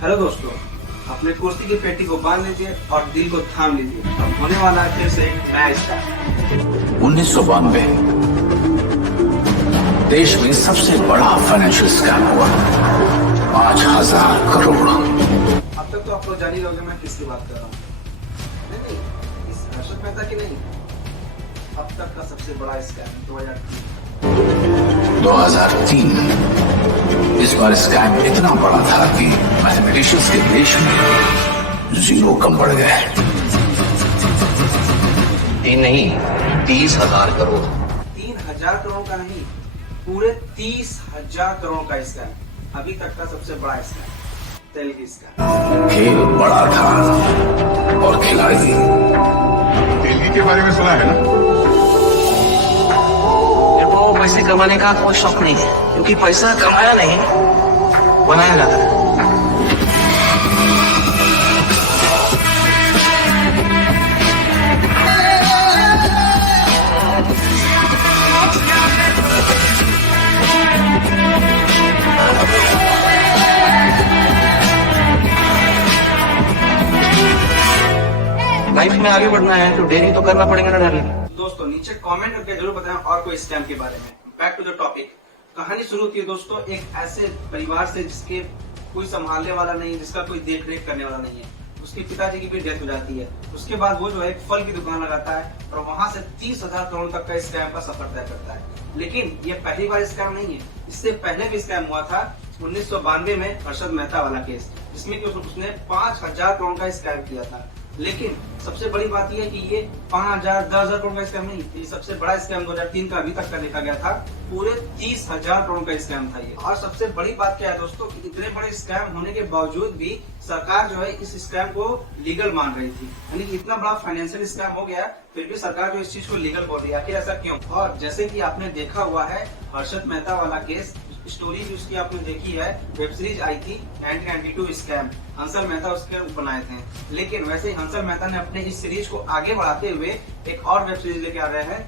Hello दोस्तों, अपने कुर्सी की पेटी को बांध लीजिए और दिल को थाम लीजिए। अब होने वाला है फिर से एक नया स्टार्ट। 1992 देश में सबसे बड़ा फाइनेंशियल स्कैम हुआ, 5,000 करोड़। अब तक तो आप लोग जान ही लोगे मैं किसकी बात कर रहा हूँ। नहीं, इस हर्षद मेहता की नहीं, अब तक का सबसे बड़ा स्कैम 2003 इस बार स्कैम इतना बड़ा था कि मैथमेटिशियंस के देश में जीरो कम बढ़ गए। 3 नहीं 30,000 करोड़। 3,000 करोड़ का नहीं, पूरे 30,000 करोड़ का स्कैम। अभी तक का सबसे बड़ा स्कैम, तेलगी स्कैम। खेल बड़ा था और खिलाड़ी तेलगी के बारे में सुना है ना? मेरे को पैसे कमाने का कोई शौक नहीं है, क्योंकि पैसा कमाया नहीं बनाया जाता है। लाइफ में आगे बढ़ना है तो डेली तो करना पड़ेगा ना डार्लिंग। दोस्तों नीचे कमेंट करके जरूर बताएं और कोई स्कैम के बारे में। Back to the topic. कहानी शुरू होती है दोस्तों एक ऐसे परिवार से जिसके कोई संभालने वाला नहीं, जिसका कोई देख रेख करने वाला नहीं है। उसके पिताजी की भी डेथ हो जाती है। उसके बाद वो जो है एक फल की दुकान लगाता है और वहां से 30,000 करोड़ तक का स्कैम का सफर तय करता है। लेकिन ये पहली बार स्कैम नहीं है, इससे पहले भी स्कैम हुआ था 1992 में हर्षद मेहता वाला केस, जिसमें कि उसने 5,000 करोड़ का स्कैम किया था। लेकिन सबसे बड़ी बात यह है कि ये 5,000 10,000 करोड़ का स्कैम नहीं, ये सबसे बड़ा स्कैम 2003 का अभी तक का देखा गया था। पूरे 30,000 करोड़ का स्कैम था ये। और सबसे बड़ी बात क्या है दोस्तों कि इतने बड़े स्कैम होने के बावजूद भी सरकार जो है इस स्कैम को लीगल मान रही थी। यानी कि इतना बड़ा फाइनेंशियल स्कैम हो गया फिर भी सरकार जो इस चीज को लीगल बोल रही है। आखिर ऐसा क्यों? और जैसे कि आपने देखा हुआ है हर्षद मेहता वाला केस, स्टोरी भी उसकी आपने देखी है, वेब सीरीज आई थी 1992 स्कैम। हंसल मेहता उसके ऊपर बनाए थे। लेकिन वैसे ही हंसल मेहता ने अपने इस सीरीज को आगे बढ़ाते हुए एक और वेब सीरीज लेके आ रहे हैं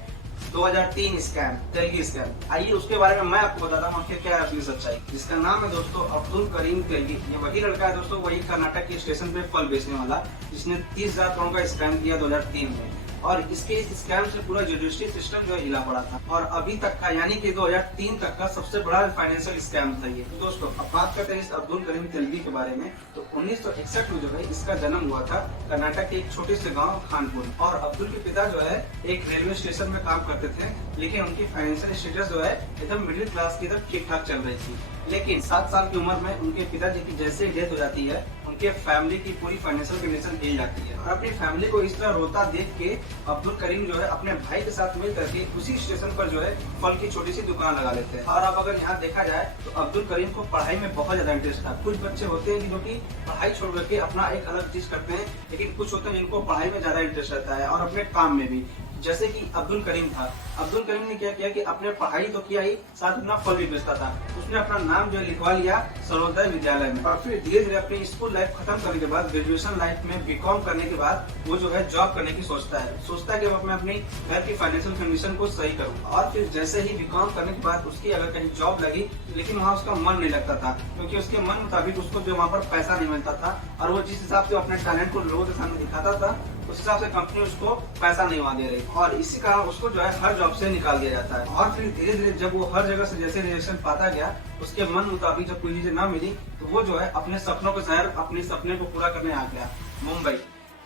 2003 स्कैम, तेलगी स्कैम। आइए उसके बारे में मैं आपको बताता हूँ कि क्या है असली सच्चाई। जिसका नाम है दोस्तों अब्दुल करीम तेलगी। ये वही लड़का है दोस्तों, वही कर्नाटक के स्टेशन पे फल बेचने वाला, जिसने 30,000 करोड़ का स्कैम किया 2003 में। और इसके इस स्कैम से पूरा जुडिशरी सिस्टम जो है हिला पड़ा था। और अभी तक का यानी कि 2003 तक का सबसे बड़ा फाइनेंशियल स्कैम था ये। तो दोस्तों अब बात करते हैं इस अब्दुल करीम तेलगी के बारे में। तो 1961 में जो है इसका जन्म हुआ था कर्नाटक के एक छोटे से गांव खानपुर। और अब्दुल के पिता जो है एक रेलवे स्टेशन में काम करते थे, लेकिन उनकी फाइनेंशियल स्टेटस जो है एकदम मिडिल क्लास की तरफ ठीक ठाक चल रही थी। लेकिन 7 साल की उम्र में उनके पिताजी की जैसे डेथ हो जाती है, उनके फैमिली की पूरी फाइनेंशियल कंडीशन हिल जाती है। और अपनी फैमिली को इस तरह रोता देख के अब्दुल करीम जो है अपने भाई के साथ मिल करके उसी स्टेशन पर जो है फल की छोटी सी दुकान लगा लेते हैं। और अब अगर यहाँ देखा जाए तो अब्दुल करीम को पढ़ाई में बहुत ज्यादा इंटरेस्ट था। कुछ बच्चे होते हैं जो कि पढ़ाई छोड़ करके अपना एक अलग चीज करते हैं, लेकिन कुछ होते हैं जिनको पढ़ाई में ज्यादा इंटरेस्ट रहता है और अपने काम में भी। जैसे कि अब्दुल करीम था। अब्दुल करीम ने क्या किया कि अपने पढ़ाई तो किया ही, साथ अपना फल भी बेचता था। उसने अपना नाम जो है लिखवा लिया सर्वोदय विद्यालय में। और फिर धीरे धीरे अपनी स्कूल लाइफ खत्म करने के बाद, ग्रेजुएशन लाइफ में बीकॉम करने के बाद वो जो है जॉब करने की सोचता है कि मैं अपनी घर की फाइनेंशियल कंडीशन को सही करूँ। और फिर जैसे ही बीकॉम करने के बाद उसकी अगर कहीं जॉब लगी, लेकिन वहाँ उसका मन नहीं लगता था, क्योंकि उसके मन मुताबिक उसको जो वहाँ पर पैसा नहीं मिलता था। और वो जिस हिसाब से अपने टैलेंट को लोगों के सामने दिखाता था, उस हिसाब से कंपनी उसको पैसा नहीं वहाँ दे रही। और इसी कारण उसको जो है हर जॉब से निकाल दिया जाता है। और फिर धीरे धीरे जब वो हर जगह से जैसे रिएक्शन पाता गया, उसके मन मुताबिक जब कोई चीजें ना मिली, तो वो जो है अपने सपनों को शहर, अपने सपने को पूरा करने आ गया, मुंबई।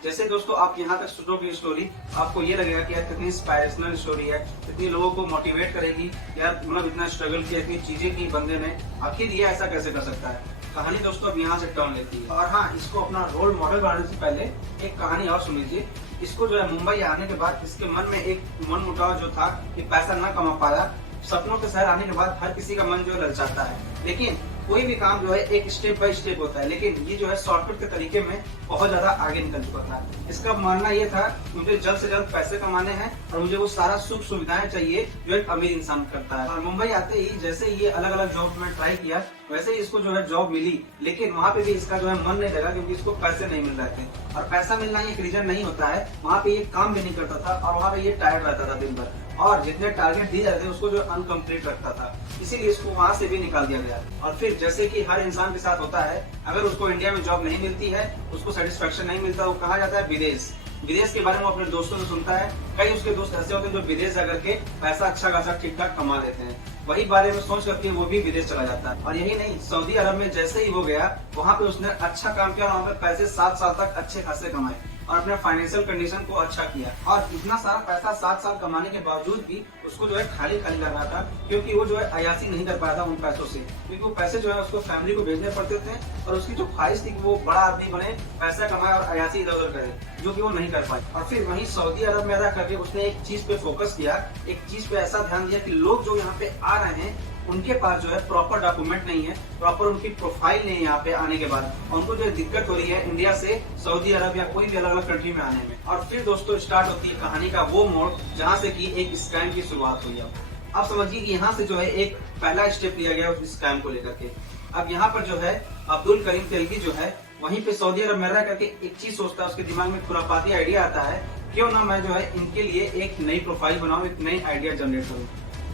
जैसे दोस्तों आप यहाँ तक सुनोगे स्टोरी, आपको ये लगेगा कि यार कितनी इंस्पायरेशनल स्टोरी है, कितनी लोगों को मोटिवेट करेगी। यार मतलब इतना स्ट्रगल किया, इतनी चीजें की बंदे ने, आखिर ये ऐसा कैसे कर सकता है। कहानी दोस्तों अब यहाँ से टर्न लेती है। और हाँ, इसको अपना रोल मॉडल बनाने से पहले एक कहानी और सुन लीजिए। इसको जो है मुंबई आने के बाद इसके मन में एक मन मुटाव जो था कि पैसा न कमा पाया। सपनों के शहर आने के बाद हर किसी का मन जो है ललचाता है, लेकिन कोई भी काम जो है एक स्टेप बाय स्टेप होता है। लेकिन ये जो है शॉर्टकट के तरीके में बहुत ज्यादा आगे निकल चुका था। इसका मानना ये था मुझे जल्द से जल्द पैसे कमाने हैं और मुझे वो सारा सुख सुविधाएं चाहिए जो एक अमीर इंसान करता है। और मुंबई आते ही जैसे ये अलग अलग जॉब में ट्राई किया, वैसे ही इसको जो है जॉब मिली, लेकिन वहाँ पे भी इसका जो है मन नहीं लगा क्योंकि इसको पैसे नहीं मिल रहे थे। और पैसा मिलना एक रीजन नहीं होता है, वहाँ पे ये काम भी नहीं करता था और वहाँ पे ये टायर्ड रहता था दिन भर, और जितने टारगेट दिए जाते थे उसको जो अनकम्प्लीट रखता था, इसीलिए इसको वहाँ से भी निकाल दिया गया। और फिर जैसे कि हर इंसान के साथ होता है, अगर उसको इंडिया में जॉब नहीं मिलती है, उसको सेटिस्फेक्शन नहीं मिलता, वो कहा जाता है विदेश। विदेश के बारे में अपने दोस्तों से सुनता है, कई उसके दोस्त ऐसे होते हैं जो विदेश जाकर के पैसा अच्छा खासा ठीक ठाक कमा लेते हैं, वही बारे में सोच करके वो भी विदेश चला जाता है। और यही नहीं, सऊदी अरब में जैसे ही वो गया, वहाँ पे उसने अच्छा काम किया, वहाँ पे पैसे 7 साल तक अच्छे खासे कमाए और अपने फाइनेंशियल कंडीशन को अच्छा किया। और इतना सारा पैसा 7 साल कमाने के बावजूद भी उसको जो है खाली खाली लग रहा था, क्योंकि वो जो है अयासी नहीं कर पाया था उन पैसों से, क्योंकि वो पैसे जो है उसको फैमिली को भेजने पड़ते थे और उसकी जो ख्वाहिश थी कि वो बड़ा आदमी बने, पैसा कमाए और अयासी इधर उधर करे, जो कि वो नहीं कर पाए। और फिर वहीं सऊदी अरब में रह करके उसने एक चीज पे फोकस किया, एक चीज पे ऐसा ध्यान दिया कि लोग जो यहाँ पे आ रहे हैं उनके पास जो है प्रॉपर डॉक्यूमेंट नहीं है, प्रॉपर उनकी प्रोफाइल नहीं है यहाँ पे आने के बाद, उनको जो दिक्कत हो रही है इंडिया से सऊदी अरब या कोई भी अलग अलग कंट्री में आने में। और फिर दोस्तों स्टार्ट होती है कहानी का वो मोड़ जहाँ से कि एक स्कैम की शुरुआत हुई। अब समझिए कि यहाँ से जो है एक पहला स्टेप लिया गया उस स्कैम को लेकर के। अब यहाँ पर जो है अब्दुल करीम तेलगी जो है वहीं पे सऊदी अरब में रह करके एक चीज सोचता है, उसके दिमाग में खुरापाती आइडिया आता है, क्यों ना मैं जो है इनके लिए एक नई प्रोफाइल बनाऊं, एक नई आइडिया जनरेट करूं।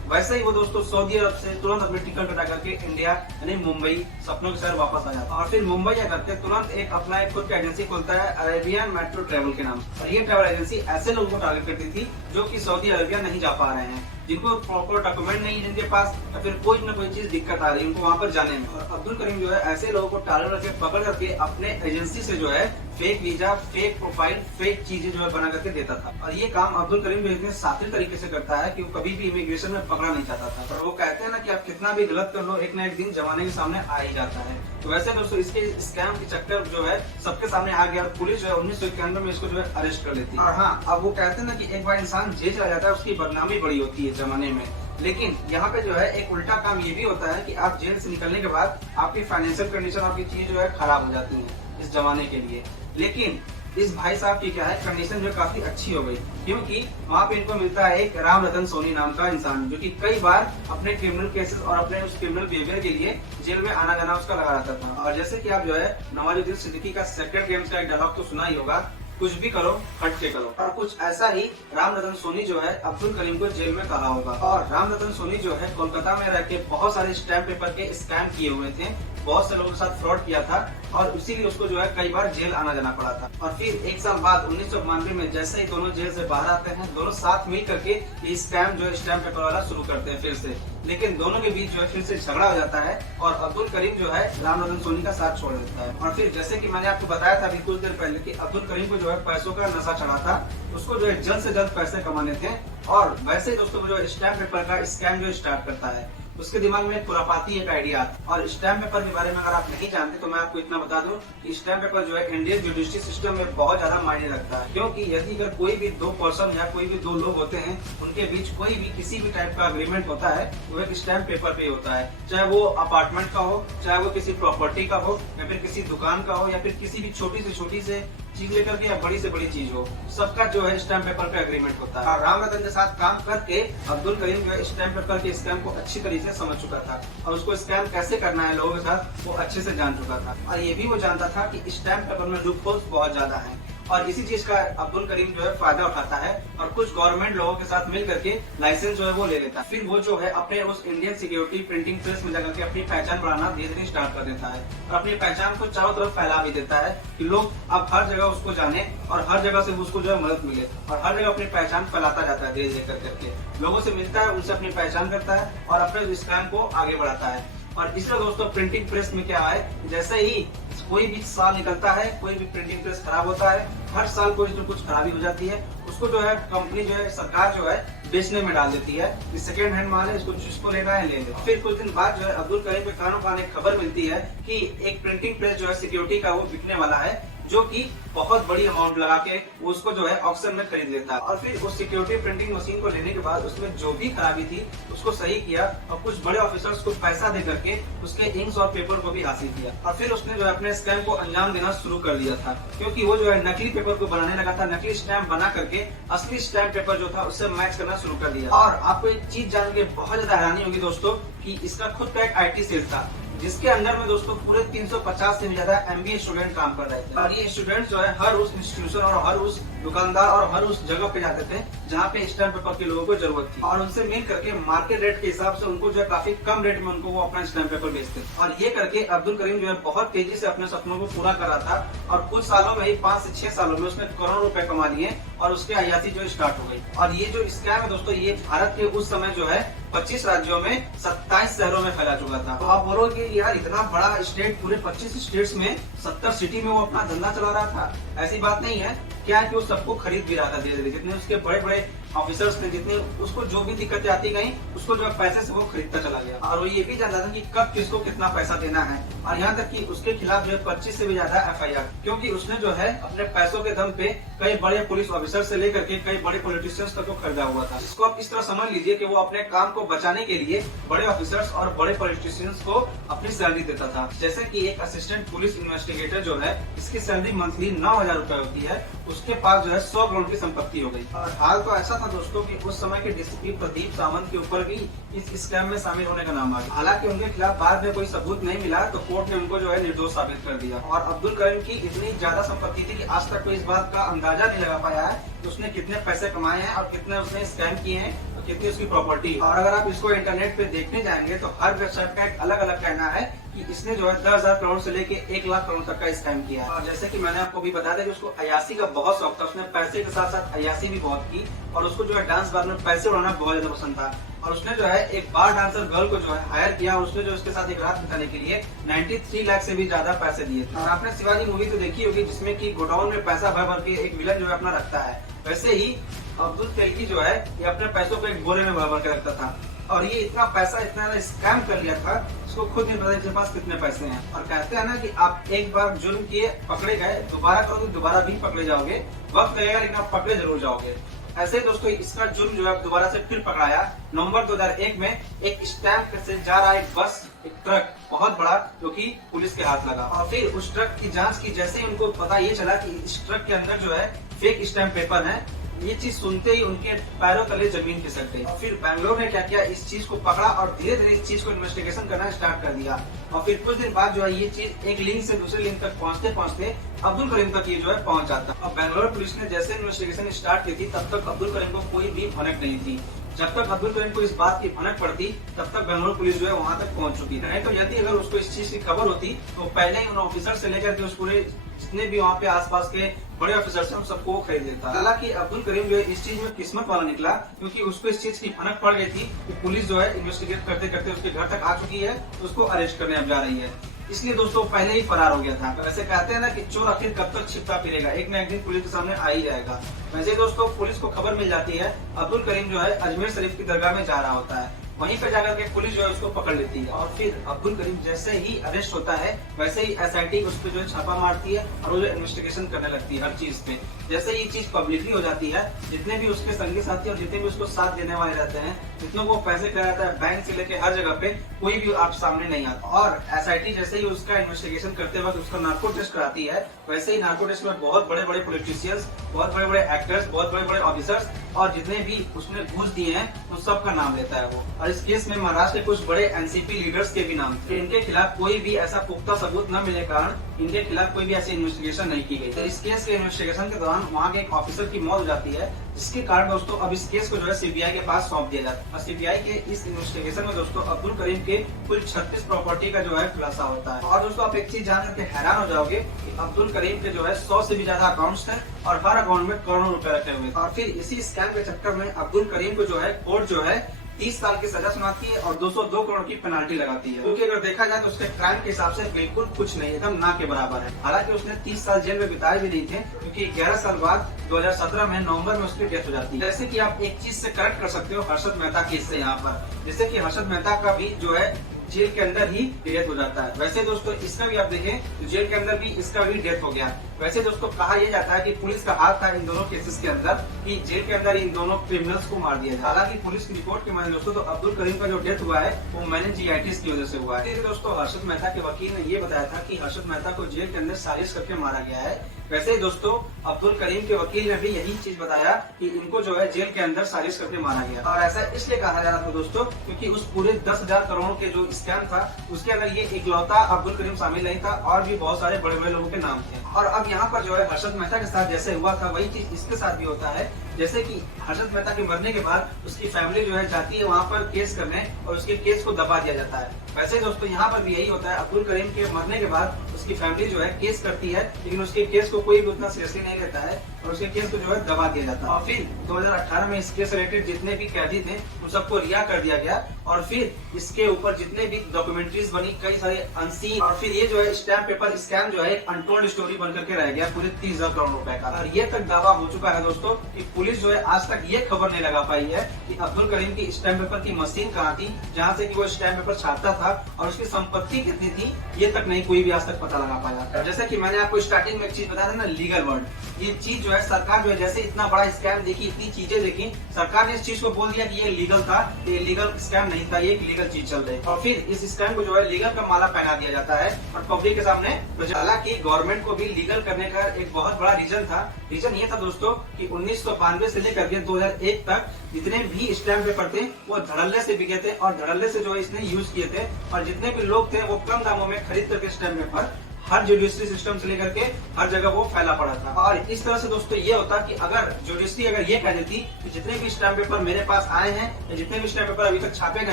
वैसे ही वो दोस्तों सऊदी अरब से तुरंत अपनी टिकट कटा करके इंडिया यानी मुंबई सपनों के शहर वापस आ जाता है। और फिर मुंबई आकर के तुरंत एक अपना एक खुद की एजेंसी खोलता है अरेबियन मेट्रो ट्रेवल के नाम से। और ये ट्रैवल एजेंसी ऐसे लोगों को टारगेट करती थी जो कि सऊदी अरबिया नहीं जा पा रहे हैं, जिनको प्रॉपर डॉक्यूमेंट नहीं है जिनके पास, या फिर कोई न कोई चीज दिक्कत आ रही है उनको वहाँ पर जाने में। और अब्दुल करीम जो है ऐसे लोगों को टारगेट करके पकड़ करके अपने एजेंसी से जो है fake visa, fake profile, fake चीजें जो है बना करके देता था। और ये काम अब्दुल करीम जो इतने शातिर तरीके से करता है कि वो कभी भी इमिग्रेशन में पकड़ा नहीं चाहता था। पर वो कहते हैं ना कि आप कितना भी गलत कर लो, एक ना एक दिन जमाने के सामने आ ही जाता है। तो वैसे दोस्तों इसके स्कैम के चक्कर जो है सबके सामने आ गया और पुलिस जो है 1991 में इसको जो है अरेस्ट कर लेती है। और हाँ, अब वो कहते हैं ना कि एक बार इंसान जेल चला जाता है उसकी बदनामी बड़ी होती है जमाने में, लेकिन यहाँ पे जो है एक उल्टा काम ये भी होता है कि आप जेल से निकलने के बाद आपकी फाइनेंशियल कंडीशन, आपकी चीज जो है खराब हो जाती है इस जमाने के लिए। लेकिन इस भाई साहब की क्या है कंडीशन जो काफी अच्छी हो गई, क्योंकि वहाँ पे इनको मिलता है एक राम रतन सोनी नाम का इंसान, जो कि कई बार अपने क्रिमिनल केसेस और अपने उस क्रिमिनल बिहेवियर के लिए जेल में आना जाना उसका लगा रहता था। और जैसे कि आप जो है नवाजुद्दीन सिद्दीकी का सेक्रेट गेम्स का एक डायलॉग तो सुना ही होगा, कुछ भी करो हट के करो। और कुछ ऐसा ही राम रतन सोनी जो है अब्दुल करीम को जेल में कहा होगा। और राम रतन सोनी जो है कोलकाता में रह के बहुत सारे स्टैम्प पेपर के स्कैम किए हुए थे, बहुत से लोगों के साथ फ्रॉड किया था और इसीलिए उसको जो है कई बार जेल आना जाना पड़ा था। और फिर एक साल बाद 1992 में जैसे ही दोनों जेल से बाहर आते हैं, दोनों साथ मिल करके ये स्कैम जो है स्टैम्प पेपर वाला शुरू करते हैं फिर से। लेकिन दोनों के बीच जो है फिर से झगड़ा हो जाता है और अब्दुल करीम जो है राम रतन सोनी का साथ छोड़ देता है। और फिर जैसे कि मैंने आपको बताया था अभी कुछ देर पहले कि अब्दुल करीम को जो है पैसों का नशा चढ़ा था, उसको जो है जल्द से जल्द पैसे कमाने थे। और वैसे ही दोस्तों जो स्टैम्प पेपर का स्कैम जो स्टार्ट करता है, उसके दिमाग में खुरापाती एक आइडिया आता है। और स्टैम्प पेपर के बारे में अगर आप नहीं जानते तो मैं आपको इतना बता दूं कि स्टैम्प पेपर जो है इंडियन जुडिशरी सिस्टम में बहुत ज्यादा मायने रखता है, क्योंकि यदि अगर कोई भी दो पर्सन या कोई भी दो लोग होते हैं, उनके बीच कोई भी किसी भी टाइप का अग्रीमेंट होता है, वो एक स्टैम्प पेपर पे होता है। चाहे वो अपार्टमेंट का हो, चाहे वो किसी प्रॉपर्टी का हो, या फिर किसी दुकान का हो, या फिर किसी भी छोटी से चीज लेकर के या बड़ी से बड़ी चीज हो, सबका जो है स्टैम्प पेपर पे एग्रीमेंट होता है। और राम रतन के साथ काम करके अब्दुल करीम जो है स्टैम्प पेपर के स्कैम को अच्छी तरीके से समझ चुका था और उसको स्कैम कैसे करना है लोगों के साथ वो अच्छे से जान चुका था। और ये भी वो जानता था कि स्टैम्प पेपर में लूप होल्स बहुत ज्यादा है और इसी चीज का अब्दुल करीम जो है फायदा उठाता है और कुछ गवर्नमेंट लोगों के साथ मिल करके लाइसेंस जो है वो ले लेता है। फिर वो जो है अपने उस इंडियन सिक्योरिटी प्रिंटिंग प्रेस में जाकर के अपनी पहचान बढ़ाना धीरे धीरे स्टार्ट कर देता है और अपनी पहचान को चारों तरफ फैला भी देता है कि लोग अब हर जगह उसको जाने और हर जगह से उसको जो है मदद मिले और हर जगह अपनी पहचान फैलाता जाता है। धीरे धीरे करके लोगों से मिलता है, उनसे अपनी पहचान करता है और अपने स्कैम को आगे बढ़ाता है। और इसलिए दोस्तों प्रिंटिंग प्रेस में क्या है, जैसे ही कोई भी साल निकलता है, कोई भी प्रिंटिंग प्रेस खराब होता है, हर साल कोई न कुछ खराबी हो जाती है, उसको जो है कंपनी जो है सरकार जो है बेचने में डाल देती है कि सेकेंड हैंड माल है, इसको जिसको लेना है ले ले। फिर कुछ दिन बाद जो है अब्दुल करीम के कानों कान एक खबर मिलती है कि एक प्रिंटिंग प्रेस जो है सिक्योरिटी का वो बिकने वाला है, जो कि बहुत बड़ी अमाउंट लगा के उसको जो है ऑक्शन में खरीद लेता है। और फिर उस सिक्योरिटी प्रिंटिंग मशीन को लेने के बाद उसमें जो भी खराबी थी उसको सही किया और कुछ बड़े ऑफिसर्स को पैसा दे करके उसके इंक्स और पेपर को भी हासिल किया और फिर उसने जो है अपने स्कैम को अंजाम देना शुरू कर दिया था, क्योंकि वो जो है नकली पेपर को बनाने लगा था, नकली स्टैम्प बना करके असली स्टैम्प पेपर जो था उससे मैच करना शुरू कर दिया। और आपको एक चीज जान के बहुत ज्यादा हैरानी होगी दोस्तों कि इसका खुद का एक IT सेल था जिसके अंदर में दोस्तों पूरे 350 से भी ज्यादा MBA स्टूडेंट काम कर रहे थे। और ये स्टूडेंट जो है हर उस इंस्टीट्यूशन और हर उस दुकानदार और हर उस जगह पे जाते थे जहाँ पे स्टैम्प पेपर के लोगों को जरूरत थी, और उनसे मिल करके मार्केट रेट के हिसाब से उनको जो है काफी कम रेट में उनको वो अपना स्टैम्प पेपर बेचते थे। और ये करके अब्दुल करीम जो है बहुत तेजी से अपने सपनों को पूरा कर रहा था, और कुछ सालों में ही 5 से 6 सालों में उसने करोड़ों रुपए कमा लिए और उसकी अयाती जो स्टार्ट हो गई। और ये जो स्कैम है दोस्तों, ये भारत के उस समय जो है 25 राज्यों में 27 शहरों में फैला चुका था। तो आप बोलोगे यार इतना बड़ा स्टेट, पूरे 25 स्टेट्स में 70 सिटी में वो अपना धंधा चला रहा था। ऐसी बात नहीं है, क्या है कि वो सबको खरीद भी रहा था धीरे धीरे, जितने उसके बड़े बड़े ऑफिसर्स थे, जितने उसको जो भी दिक्कतें आती गई उसको जो पैसे से वो खरीदता चला गया। और वो ये भी जानता था कि कब किसको कितना पैसा देना है, और यहाँ तक कि उसके खिलाफ जो है 25 से भी ज्यादा FIR, क्योंकि उसने जो है अपने पैसों के दम पे कई बड़े पुलिस ऑफिसर से लेकर के कई बड़े पॉलिटिशियंस तक को खरीदा हुआ था। इसको आप इस तरह समझ लीजिए कि वो अपने काम को बचाने के लिए बड़े ऑफिसर्स और बड़े पॉलिटिशियंस को अपनी सैलरी देता था। जैसे कि एक असिस्टेंट पुलिस इन्वेस्टिगेटर जो है, इसकी सैलरी मंथली 9,000 रुपए होती है, उसके पास जो है 100 करोड़ की संपत्ति हो गई। और हाल तो ऐसा था दोस्तों कि उस समय के DCP प्रदीप सावंत के ऊपर भी इस स्कैम में शामिल होने का नाम आ गया। हालांकि उनके खिलाफ बाद में कोई सबूत नहीं मिला, तो कोर्ट ने उनको जो है निर्दोष साबित कर दिया। और अब्दुल करीम की इतनी ज्यादा संपत्ति थी कि आज तक कोई इस बात का अंदाजा नहीं लगा पाया है कि उसने कितने पैसे कमाए हैं और कितने उसने स्कैम किए हैं, कितनी उसकी प्रॉपर्टी। और अगर आप इसको इंटरनेट पे देखने जाएंगे तो हर वेबसाइट का एक अलग अलग कहना है कि इसने जो है 10,000 करोड़ से लेके 1 लाख करोड़ तक का स्कैम किया है। और जैसे कि मैंने आपको भी बताया था कि उसको अयासी का बहुत शौक था, उसने पैसे के साथ साथ अयासी भी बहुत की, और उसको जो है डांस बार में पैसे उड़ाना बहुत ज्यादा पसंद था। और उसने जो है एक बार डांसर गर्ल को जो है हायर किया, और उसने जो उसके साथ एक रात बिताने के लिए 93 लाख से भी ज्यादा पैसे दिए थे। और आपने शिवाजी मूवी तो देखी होगी, जिसमें कि गोडाउन में पैसा भर भर के एक विलन जो है अपना रखता है, वैसे ही अब्दुल तेलगी जो है ये अपने पैसों को एक बोरे में भर भर के रखता था। और ये इतना पैसा इतना स्कैम कर लिया था, इसको खुद नहीं पता इसके पास कितने पैसे हैं। और कहते हैं ना कि आप एक बार जुर्म किए, पकड़े गए, दोबारा करोगे दोबारा भी पकड़े जाओगे, वक्त लगेगा लेकिन आप पकड़े जरूर जाओगे। ऐसे दोस्तों इसका जुर्म जो है दोबारा से फिर पकड़ाया। नवंबर 2001 में एक स्टैम्प से जा रहा एक बस, एक ट्रक बहुत बड़ा, जो कि पुलिस के हाथ लगा। और फिर उस ट्रक की जांच की, जैसे ही उनको पता ये चला कि इस ट्रक के अंदर जो है फेक स्टैम्प पेपर है, ये चीज सुनते ही उनके पैरों तले जमीन खिसक गई। और फिर बैंगलोर ने क्या किया, इस चीज को पकड़ा और धीरे धीरे इस चीज को इन्वेस्टिगेशन करना स्टार्ट कर दिया। और फिर कुछ दिन बाद जो है ये चीज एक लिंक से दूसरे लिंक तक पहुंचते पहुंचते अब्दुल करीम तक ये जो है पहुंच जाता। और बैंगलोर पुलिस ने जैसे इन्वेस्टिगेशन स्टार्ट की थी, तब तक अब्दुल करीम को कोई भी भनक नहीं थी। जब तक अब्दुल करीम को इस बात की भनक पड़ती, तब तक बैंगलोर पुलिस जो है वहां तक पहुंच चुकी थी। नहीं तो यदि अगर उसको इस चीज की खबर होती तो पहले ही उन ऑफिसर से लेकर के उस पूरे जितने भी वहाँ पे आसपास के बड़े ऑफिसर से, हम सबको वो खरीद लेता। हालांकि अब्दुल करीम जो है इस चीज में किस्मत वाला निकला, क्योंकि उसको इस चीज की भनक पड़ गई थी कि पुलिस जो है इन्वेस्टिगेट करते करते उसके घर तक आ चुकी है, तो उसको अरेस्ट करने अब जा रही है। इसलिए दोस्तों पहले ही फरार हो गया था। वैसे कहते हैं ना कि चोर आखिर कब तक छिपता फिरेगा, एक न एक दिन पुलिस के सामने आ ही जाएगा। वैसे दोस्तों पुलिस को खबर मिल जाती है अब्दुल करीम जो है अजमेर शरीफ की दरगाह में जा रहा होता है, वहीं पर जाकर के पुलिस जो है उसको पकड़ लेती है। और फिर अब्दुल करीम जैसे ही अरेस्ट होता है, वैसे ही SIT उस पर जो है छापा मारती है और वो जो इन्वेस्टिगेशन करने लगती है हर चीज पे। जैसे ये चीज पब्लिकली हो जाती है, जितने भी उसके संगी साथी और जितने भी उसको साथ देने वाले रहते हैं, जितनों को पैसे कराता है बैंक से लेके हर जगह पे, कोई भी आप सामने नहीं आता। और SIT जैसे ही उसका इन्वेस्टिगेशन करते वक्त उसका नार्को टेस्ट कराती है, वैसे ही नार्को टेस्ट में बहुत बड़े बड़े पॉलिटिशियंस, बहुत बड़े बड़े एक्टर्स, बहुत बड़े बड़े ऑफिसर्स और जितने भी उसने घूस दिए हैं उन सबका नाम लेता है वो। और इस केस में महाराष्ट्र के कुछ बड़े NCP लीडर्स के भी नाम थे। इनके खिलाफ कोई भी ऐसा पुख्ता सबूत न मिलने के कारण इनके खिलाफ कोई भी ऐसी इन्वेस्टिगेशन नहीं की गई। तो इस केस के इन्वेस्टिगेशन के दौरान वहाँ के एक ऑफिसर की मौत हो जाती है, जिसके कारण दोस्तों अब इस केस को जो है CBI के पास सौंप दिया जाता है। और CBI के इस इन्वेस्टिगेशन में दोस्तों अब्दुल करीम के कुल 36 प्रॉपर्टी का जो है खुलासा होता है। और दोस्तों आप एक चीज जान करके हैरान हो जाओगे कि अब्दुल करीम के जो है 100 से भी ज्यादा अकाउंट्स थे और हर अकाउंट में करोड़ों रुपए रखे हुए। और फिर इसी स्कैम के चक्कर में अब्दुल करीम को जो है कोर्ट जो है 30 साल की सजा सुनाती है और 202 करोड़ की पेनाल्टी लगाती है, क्योंकि अगर देखा जाए तो उसके क्राइम के हिसाब से बिल्कुल कुछ नहीं, एकदम ना के बराबर है। हालांकि उसने 30 साल जेल में बिताए भी नहीं थे, क्योंकि 11 साल बाद 2017 में नवंबर में उसकी डेथ हो जाती है। जैसे कि आप एक चीज से करेक्ट कर सकते हो हर्षद मेहता केस से यहाँ पर, जैसे कि हर्षद मेहता का भी जो है जेल के अंदर ही डेथ हो जाता है, वैसे दोस्तों इसका भी आप देखें तो जेल के अंदर भी इसका भी डेथ हो गया। वैसे दोस्तों कहा यह जाता है कि पुलिस का हाथ था इन दोनों केसेस के अंदर, कि जेल के अंदर इन दोनों क्रिमिनल्स को मार दिया जाए। हालांकि पुलिस की रिपोर्ट के माने दोस्तों तो अब्दुल करीम का जो डेथ हुआ है वो मेनिंजाइटिस की वजह से हुआ है। दोस्तों हर्षद मेहता के वकील ने ये बताया था कि हर्षद मेहता को जेल के अंदर साजिश करके मारा गया है। वैसे ही दोस्तों अब्दुल करीम के वकील ने भी यही चीज बताया कि इनको जो है जेल के अंदर साजिश करके मारा गया, और ऐसा इसलिए कहा जा रहा था दोस्तों क्योंकि उस पूरे 10,000 करोड़ के जो स्कैम था उसके अंदर ये इकलौता अब्दुल करीम शामिल नहीं था, और भी बहुत सारे बड़े बड़े लोगों के नाम थे। और अब यहाँ पर जो है हर्षद मेहता के साथ जैसे हुआ था वही चीज इसके साथ भी होता है। जैसे कि हर्षद मेहता के मरने के बाद उसकी फैमिली जो है जाती है वहाँ पर केस करने और उसके केस को दबा दिया जाता है। वैसे दोस्तों यहाँ पर भी यही होता है, अब्दुल करीम के मरने के बाद उसकी फैमिली जो है केस करती है, लेकिन उसके केस को कोई भी उतना सीरियसली नहीं लेता है और उसके केस को जो है दबा दिया जाता है। और फिर 2018 में इस केस से रिलेटेड जितने भी कैदी थे उन सबको रिहा कर दिया गया, और फिर इसके ऊपर जितने भी डॉक्यूमेंट्रीज बनी कई सारे अनसीन, और फिर ये जो है स्टैम्प पेपर स्कैम जो है एक अनटोल्ड स्टोरी बनकर के रह गया पूरे 30,000 करोड़ रुपए का। और ये तक दावा हो चुका है दोस्तों कि पुलिस जो है आज तक ये खबर नहीं लगा पाई है कि अब्दुल करीम की स्टैम्प पेपर की मशीन कहाँ थी जहाँ से कि वो स्टैम्प पेपर छापता था, और उसकी संपत्ति कितनी थी ये तक नहीं कोई भी आज तक पता लगा पाया। जैसे कि मैंने आपको स्टार्टिंग में एक चीज बताया था ना, लीगल वर्ड, ये चीज जो है सरकार जो है जैसे इतना बड़ा स्कैम देखी, इतनी चीजें देखी, सरकार ने इस चीज को बोल दिया कि ये लीगल था, ये लीगल स्कैम नहीं था, ये एक लीगल चीज चल रही है, और फिर इस स्कैम को जो है लीगल का माला पहना दिया जाता है और पब्लिक के सामने। हालांकि गवर्नमेंट को भी लीगल करने का एक बहुत बड़ा रीजन था। रीजन ये था दोस्तों कि 1992 से लेकर के 2001 तक जितने भी स्टैम्प पेपर थे वो धड़ल्ले से बिके थे, और धड़ल्ले से जो है इसने यूज किए थे, और जितने भी लोग थे वो कम दामों में खरीद करके स्टैम्प पेपर हर जुडिशरी सिस्टम से लेकर के हर जगह वो फैला पड़ा था। और इस तरह से दोस्तों ये होता कि अगर जुडिशरी अगर ये कह देती कि जितने भी स्टैम्प पेपर मेरे पास आए हैं या जितने भी स्टैम्प पेपर अभी तक छापे गए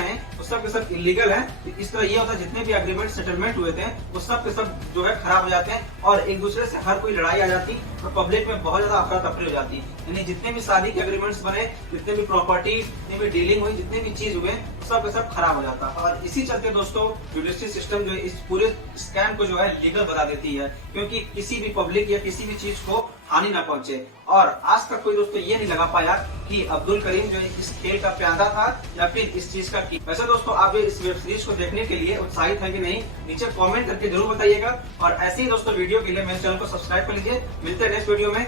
हैं वो सब के सब इलीगल हैं, इस तरह ये होता जितने भी एग्रीमेंट सेटलमेंट हुए थे वो सब के सब जो है खराब हो जाते हैं, और एक दूसरे से हर कोई लड़ाई आ जाती और पब्लिक में बहुत ज्यादा अफरा तफरी हो जाती। यानी जितने भी शादी के एग्रीमेंट्स बने, जितने भी प्रॉपर्टी, जितनी भी डीलिंग हुई, जितने भी चीज हुए सब के सब खराब हो जाता। और इसी चलते दोस्तों जुडिशरी सिस्टम जो है इस पूरे स्कैम को जो है लीगल बता देती है, क्योंकि किसी भी पब्लिक या किसी भी चीज को हानि ना पहुंचे। और आज तक कोई दोस्तों ये नहीं लगा पाया कि अब्दुल करीम जो है इस खेल का प्यादा था या फिर इस चीज का की। वैसे दोस्तों आप इस वेब सीरीज को देखने के लिए उत्साहित है कि नहीं, नीचे कमेंट करके जरूर बताइएगा, और ऐसे ही दोस्तों वीडियो के लिए मेरे चैनल को सब्सक्राइब कर लीजिए। मिलते हैं नेक्स्ट वीडियो में।